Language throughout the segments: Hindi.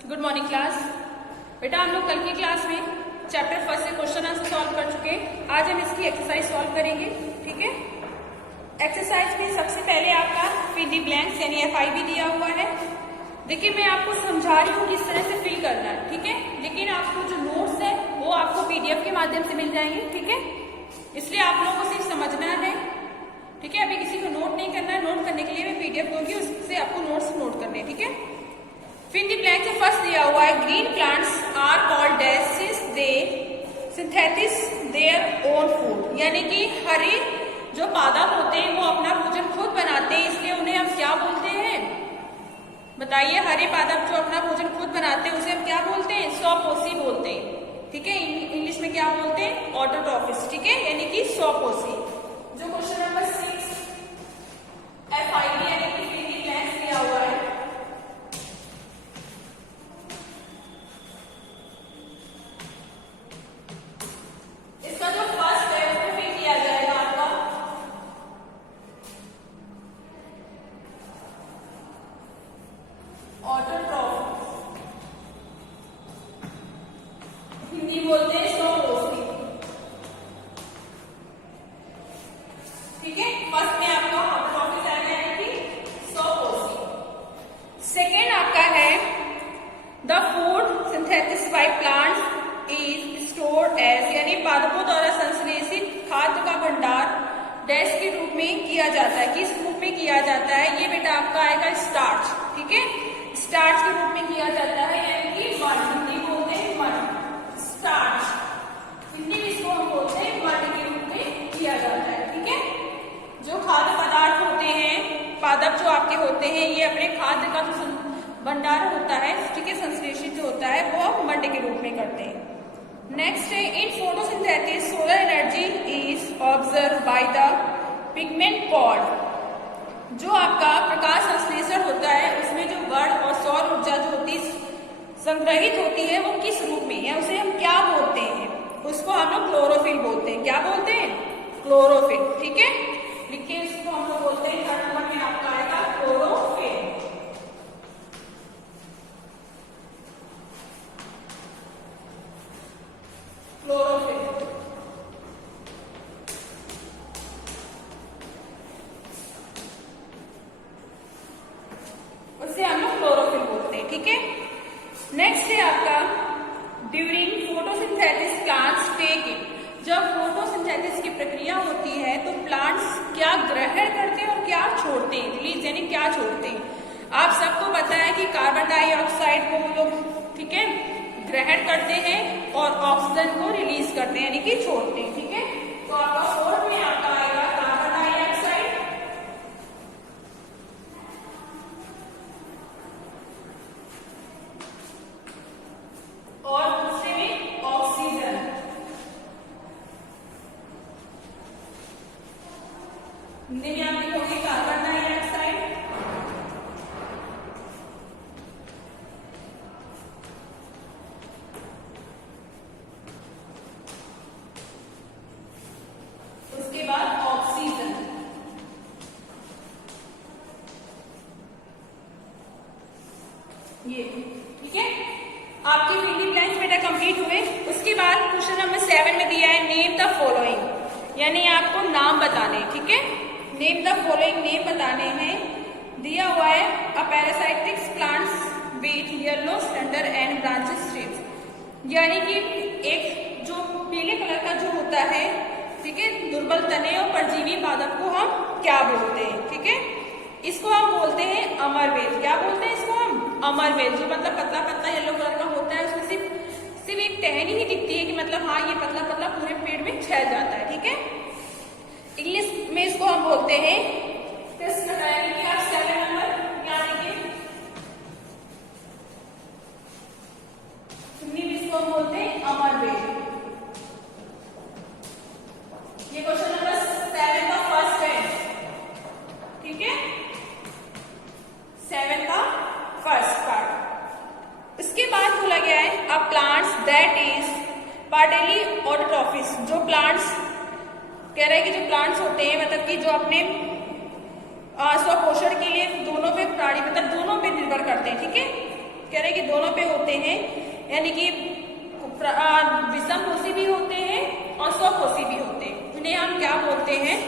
Good morning class. बेटा हम लोग कल की क्लास में चैप्टर फर्स्ट से क्वेश्चन आंसर सॉल्व कर चुके हैं। आज हम इसकी एक्सरसाइज सॉल्व करेंगे। ठीक है, एक्सरसाइज में सबसे पहले आपका फिल द ब्लैंक्स यानी FIB दिया हुआ है। देखिए मैं आपको समझा रही हूँ किस तरह से फिल करना है, ठीक है, लेकिन आपको जो नोट्स है वो आपको PDF के माध्यम से मिल जाएंगे। ठीक है, इसलिए आप लोगों को सिर्फ समझना है। ठीक है, अभी किसी को नोट नहीं करना है। नोट करने के लिए मैं PDF दूंगी, उससे आपको नोट्स नोट करने। ठीक है, फिल द ब्लैंक से फर्स्ट दिया हुआ है green plants are called dash since they synthesis their own food, यानी कि हरे जो पादप होते हैं वो अपना भोजन खुद बनाते हैं, इसलिए उन्हें हम क्या बोलते हैं? बताइए, हरे पादप जो अपना भोजन खुद बनाते हैं उसे हम क्या बोलते हैं? स्वपोषी बोलते हैं। ठीक है, इंग्लिश में क्या बोलते हैं? ऑटोट्रॉफिस्ट। ठीक है, यानी कि स्वपोषी। जो क्वेश्चन नंबर 6 FIB यानी कि फिल द ब्लैंक्स दिया हुआ है, इसका जो फर्स्ट है उसको फिल किया जाएगा आपका ऑटोट्रॉफिस्ट, हिंदी बोलते हैं स्वपोषी। ठीक है, फर्स्ट में आपका ऑटोट्रॉफिस्ट आएगा यानी कि स्वपोषी। सेकेंड आपका है the food synthesis by plants is stored as, यानी पादपों द्वारा संश्लेषित खाद्य का भंडार डैश के रूप में किया जाता है। किस रूप में किया जाता है? ये बेटा आपका आएगा स्टार्च। ठीक है, स्टार्च के रूप में किया जाता है, यानी कि मड, हिंदी बोलते हैं मड, स्टार्च, हिंदी में इसको हम बोलते हैं मड के रूप में किया जाता है। ठीक है, जो खाद्य पदार्थ होते हैं, पादप जो आपके होते हैं, ये अपने खाद्य का जो भंडार होता है, ठीक है, संश्लेषित जो होता है वो मड के रूप में करते हैं। नेक्स्ट है in photosynthesis solar energy is observe by the pigment called, जो आपका प्रकाश संश्लेषण होता है उसमें जो वर्ण और सौर ऊर्जा जो होती है संग्रहित होती है वो किस रूप में, या उसे हम क्या बोलते हैं? उसको हम लोग क्लोरोफिल बोलते हैं। क्या बोलते हैं? क्लोरोफिल। ठीक है, लिखिए इसको हम लोग बोलते हैं, थर्ड नंबर में आपका आएगा क्लोरोफिल। क्लोरोफिल उसे हम लोग क्लोरोफिल बोलते हैं। ठीक है, नेक्स्ट है आपका during photosynthesis plants take it, जब फोटोसिंथेसिस की प्रक्रिया होती है तो प्लांट्स क्या ग्रहण करते हैं और क्या छोड़ते हैं? रिलीज यानी क्या छोड़ते हैं? आप सबको पता है कि कार्बन डाइऑक्साइड को वो लोग, ठीक है, ग्रहण करते हैं और ऑक्सीजन को रिलीज करते हैं, यानी कि छोड़ते हैं। ठीक है, तो आपका फोर्थ में आपका आएगा कार्बन डाइऑक्साइड, और दूसरे में ऑक्सीजन। हिंदी में आप लिखोगे कार्बन डाइऑक्साइड, उसके बाद ऑक्सीजन। ये ठीक है, आपके फिल द ब्लैंक्स बेटा कंप्लीट हुए। उसके बाद क्वेश्चन नंबर 7 में दिया है नेम द फॉलोइंग, यानी आपको नाम बताने। ठीक है, नेम द फॉलोइंग, नेम बताने हैं। दिया हुआ है a parasitics plants with yellow slender and branches strips, यानी कि एक जो पीले कलर का जो होता है, ठीक है, दुर्बल तने और परजीवी पादप को हम क्या बोलते हैं? ठीक है, इसको हम बोलते हैं अमरवेल। क्या बोलते हैं इसको हम? अमरवेल। जो मतलब पतला पतला येलो कलर का होता है, उसमें सिर्फ एक टहनी ही दिखती है कि मतलब हाँ ये पतला पतला पूरे पेड़ में फैल जाता है। ठीक है, इंग्लिश में इसको हम बोलते हैं टेस्ट बताएंगे कि आप 7 नंबर याद रखिए, हिंदी में इसको हम बोलते हैं अमरवेल। ये क्वेश्चन नंबर 7 का फर्स्ट है। ठीक है, 7 का फर्स्ट पार्ट। उसके बाद बोला गया है अ प्लांट्स दैट इज पार्टली ऑटोट्रॉफिस्ट, जो प्लांट्स कह रहा है कि जो प्लांट्स होते हैं मतलब कि जो अपने स्वपोषण के लिए दोनों पे प्राणी मतलब दोनों पे निर्भर करते हैं। ठीक है, कह रहे कि दोनों पे होते हैं, यानी कि विषम कोशी भी होते हैं और स्वकोशी भी होते हैं। इन्हें हम क्या बोलते हैं,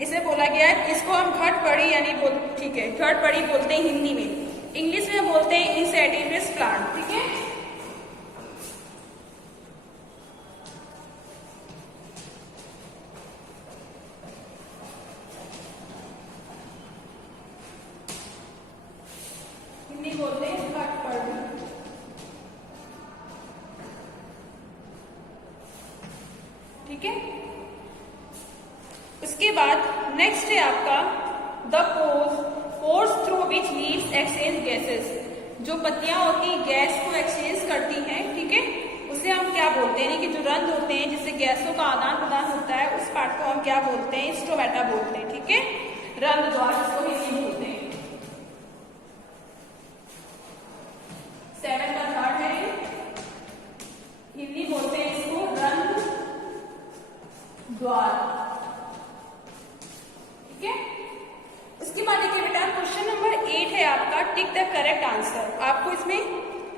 इसे बोला गया है, इसको हम घटपड़ी यानी ठीक है, घटपड़ी बोलते हैं हिंदी में। इंग्लिश में बोलते हैं इंसेडिफरस प्लांट। ठीक है, हिंदी बोलते हैं घटपड़ी। ठीक है, उसके बाद नेक्स्ट है आपका the pores through which leaves exchange gases. जो पत्तियां होती हैं गैस को एक्सचेंज करती हैं, ठीक है, उसे हम क्या बोलते हैं, कि जो रंध्र होते हैं जिससे गैसों का आदान प्रदान होता है, उस पार्ट को हम क्या बोलते हैं, स्टोमेटा बोलते हैं। ठीक है, रंध्र द्वार जिसको हिंदी बोलते हैं। 7 का थर्ड है, हिंदी बोलते हैं इसको रंध्र द्वार। ठीक है, उसके बाद देखिए बेटा क्वेश्चन नंबर 8 है आपका, टिक द करेक्ट आंसर। आपको इसमें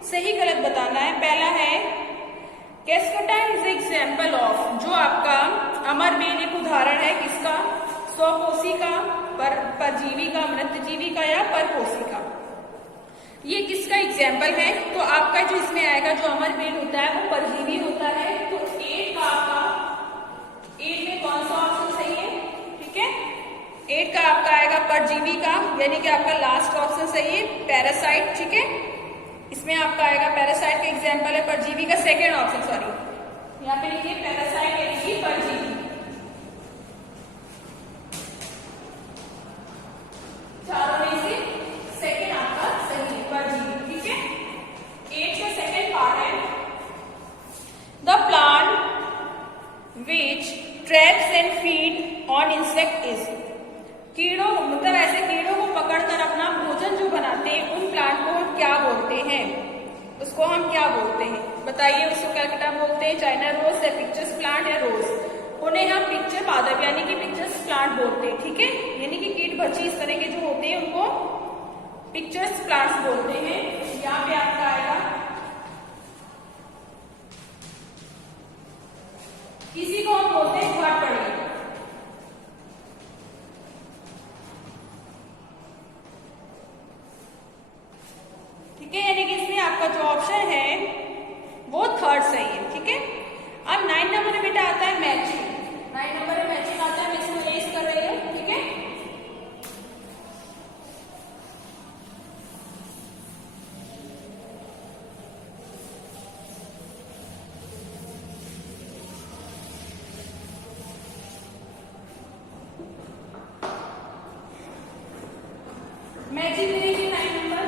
सही गलत बताना है। पहला है कैस्केटा इज एग्जाम्पल ऑफ, जो आपका अमरबेल एक उदाहरण है किसका, स्वकोशी का, परजीवी का, मृतजीवी का या परपोषी का। ये किसका एग्जाम्पल है, तो आपका जो इसमें आएगा जो अमरबेल होता है वो परजीवी होता है। तो 8 का आपका 8 में कौन सा ऑप्शन सही है, ठीक है, 8 का आपका आएगा परजीवी का, यानी कि आपका लास्ट ऑप्शन सही है, पैरासाइट। ठीक है, इसमें आपका आएगा पैरासाइट का एग्जांपल है परजीवी का सेकंड ऑप्शन, सॉरी यहाँ पे लिखिए पैरासाइट यानी कि परजीवी। चारों में से सेकंड आपका सही है, परजीवी। ठीक है, 8 का सेकंड पार्ट है the plant which traps and feed on insect is. कीड़ों मतलब ऐसे कीड़ों को पकड़कर अपना भोजन जो बनाते हैं उन प्लांट को हम क्या बोलते हैं, उसको हम क्या बोलते हैं बताइए। उसको क्या बोलते हैं, चाइना रोज या पिक्चर्स प्लांट या रोज, उन्हें हम पिक्चर पादप यानी कि पिक्चर्स प्लांट बोलते हैं। ठीक है, यानी कि कीट भक्षी इस तरह के जो होते हैं उनको पिक्चर्स प्लांट्स बोलते हैं। यहाँ पे आपका आएगा किसी को हम बोलते हैं घटपड़ी। ठीक है, यानी कि इसमें आपका जो ऑप्शन है वो थर्ड सही है। ठीक है, अब 9 नंबर में बेटा आता है मैचिंग। 9 नंबर में मैचिंग आता है, मैं इसको रेस कर रही हूँ। ठीक है, मैचिंग करेंगे 9 नंबर।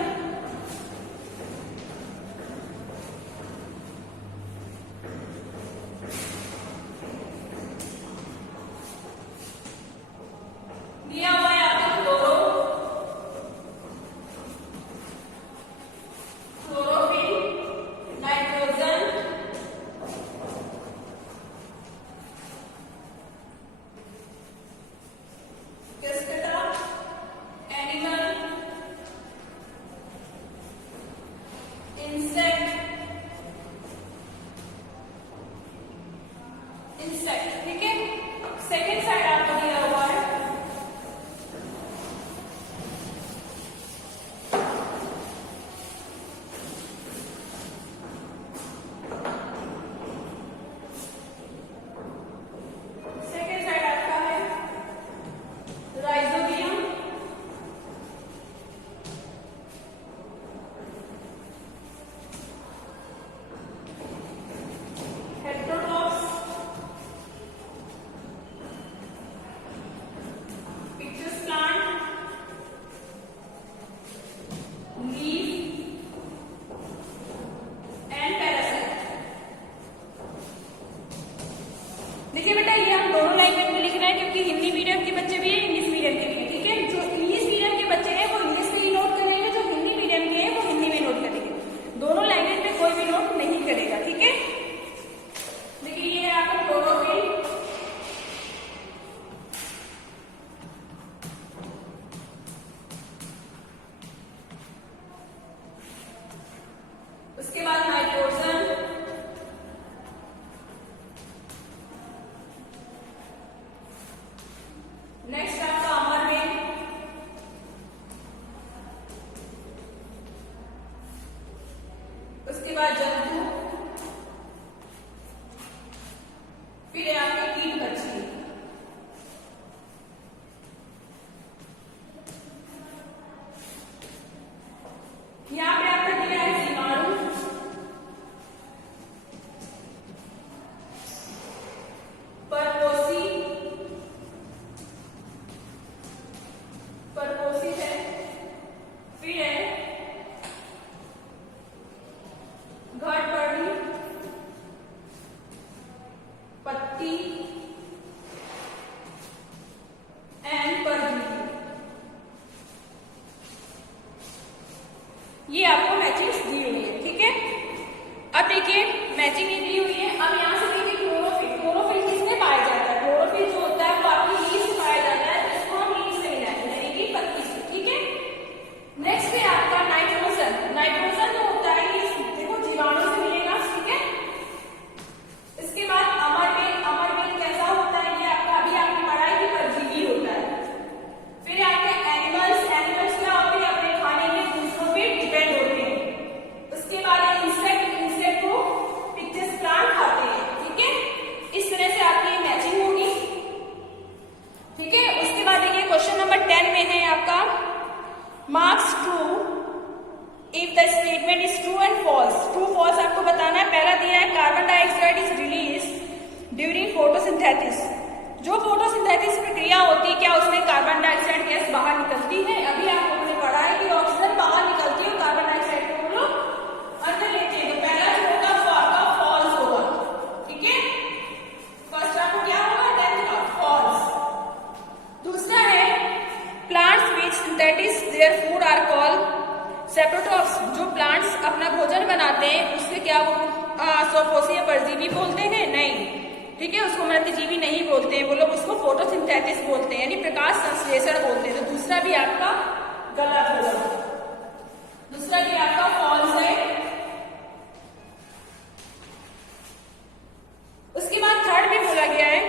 उसके बाद नाइट्रोजन, नेक्स्ट आपका अमरवेल, उसके बाद जंतु, फिर है आपके कीट बच्चे। यहाँ पे आपका दिया है जीवाणु, परपोषी, परपोषित है, फिर है घटपर्णी, पत्ती एंड परजीवी। ये आपको मैचिंग दी हुई है, ठीक है। अब देखिए मैचिंग ये दी हुई है। अब यहाँ से देखिए क्लोरोफिल, क्लोरोफिल किसमें पाया जाता है? क्लोरोफिल जो होता है वो आपकी लीफ से पाया जाता है, जिसको हम लीफ से मिलाएंगे यानी कि पत्ती से, ठीक है। नेक्स्ट है आपका नाइट्रोजन। नाइट्रोजन जो होता है ये देखो जीवाणु से मिलेगा, ठीक है। इसके बाद अमरवेल, अमरवेल कैसा होता है? ये आपका अभी आपने पढ़ा है कि परजीवी होता है। फिर आपके एनिमल्स, एनिमल्स क्या होते हैं? अपने खाने में दूसरों पे डिपेंड होते हैं। उसके बाद इंसेक्ट, इंसेक्ट को पिक्चर्स प्लांट खाते हैं, ठीक है। इस तरह से आपकी मैचिंग होगी, ठीक है। उसके बाद देखिए क्वेश्चन नंबर 10 में है आपका marks true if the statement is true and false. True false आपको बताना है। पहला दिया है carbon dioxide is release during photosynthesis. जो फोटोसिंथेसिस प्रक्रिया होती है क्या उसमें कार्बन डाइऑक्साइड गैस बाहर निकलती है? अभी आप लोगों ने पढ़ा है कि ऑक्सीजन बाहर निकलती है और कार्बन डाइऑक्साइड को हम लोग अंदर लेते हैं। तो पहला जो होगा वो आपका फॉल्स होगा, ठीक है। फर्स्ट आपको क्या होगा? 10th का फॉल्स। दूसरा है plants which synthesis their food are called saprotrophs. जो प्लांट्स अपना भोजन बनाते हैं उससे क्या वो स्वपोषी या परजीवी बोलते हैं? नहीं, ठीक है। उसको मृतजीवी नहीं बोलते हैं, वो लोग उसको फोटोसिंथेसिस बोलते हैं, यानी प्रकाश संश्लेषण बोलते हैं। तो दूसरा भी आपका गलत होगा, दूसरा भी आपका फॉल्स है। उसके बाद थर्ड में बोला गया है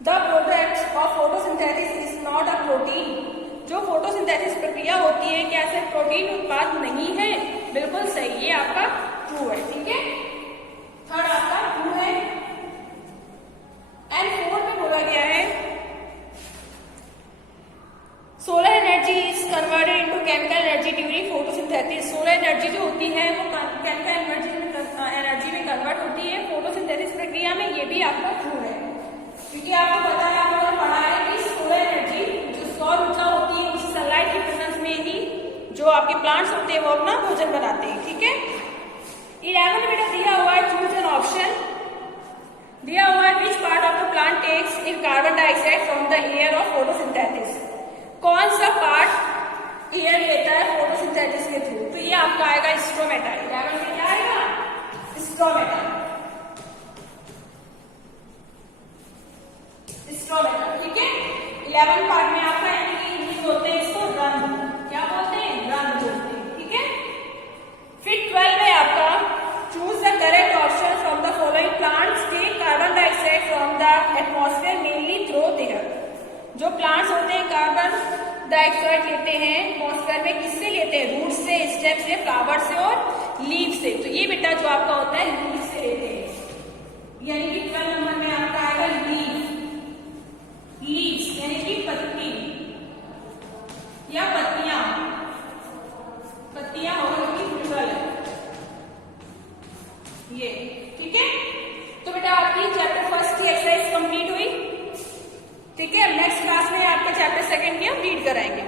the product of photosynthesis is not a protein. जो फोटोसिंथेसिस प्रक्रिया होती है क्या सिर्फ प्रोटीन उत्पाद नहीं है? बिल्कुल सही, ये आपका ट्रू है, ठीक है। थर्ड आपका ट्रू है। एंड फोर्थ में बोला गया है solar energy is converted into chemical energy during photosynthesis. Solar energy जो होती है वो केमिकल एनर्जी में कन्वर्ट होती है फोटोसिंथेसिस प्रक्रिया में। ये भी आपका ट्रू है, क्योंकि आपको पता है, आप लोगों ने पढ़ा है कि सोलर एनर्जी जो सौर ऊर्जा होती है उस सनलाइट की प्रेजेंस में ही जो आपके प्लांट्स होते हैं वो अपना भोजन बनाते हैं, ठीक है। 11 बेटा दिया हुआ है चूज एन ऑप्शन। दिया हुआ है which part of the plant takes in carbon dioxide from the air of photosynthesis. कौन सा पार्ट एयर लेता है फोटोसिंथेसिस के थ्रू? तो ये आपका आएगा स्ट्रोमेटा। 11 में क्या आएगा? स्ट्रोमेटा, स्ट्रोमेटा, ठीक है। 11 पार्ट में आपका यानी कि इंग्लिश बोलते हैं इसको रंध्र, क्या बोलते हैं? रंध्र बोलते हैं, ठीक है। फिर 12 में आपका choose the correct option from the following plants take carbon dioxide from the atmosphere mainly through their. जो प्लांट्स होते हैं कार्बन डाइऑक्साइड लेते हैं एटमॉस्फेयर में, किससे लेते हैं? रूट से, स्टेम से, फ्लावर से और लीफ से। तो ये बेटा जो आपका होता है लीफ से लेते हैं, यानी कि 12 नंबर में आपका आएगा लीफ, लीव्स यानी कि पत्ती या पत्तियां, पत्तियां होगी जो कि फ्यूगल है ये, ठीक है। तो बेटा आपकी चैप्टर फर्स्ट की एक्सरसाइज कंप्लीट हुई, ठीक है। नेक्स्ट क्लास में आपका चैप्टर सेकंड की हम रीड कराएंगे।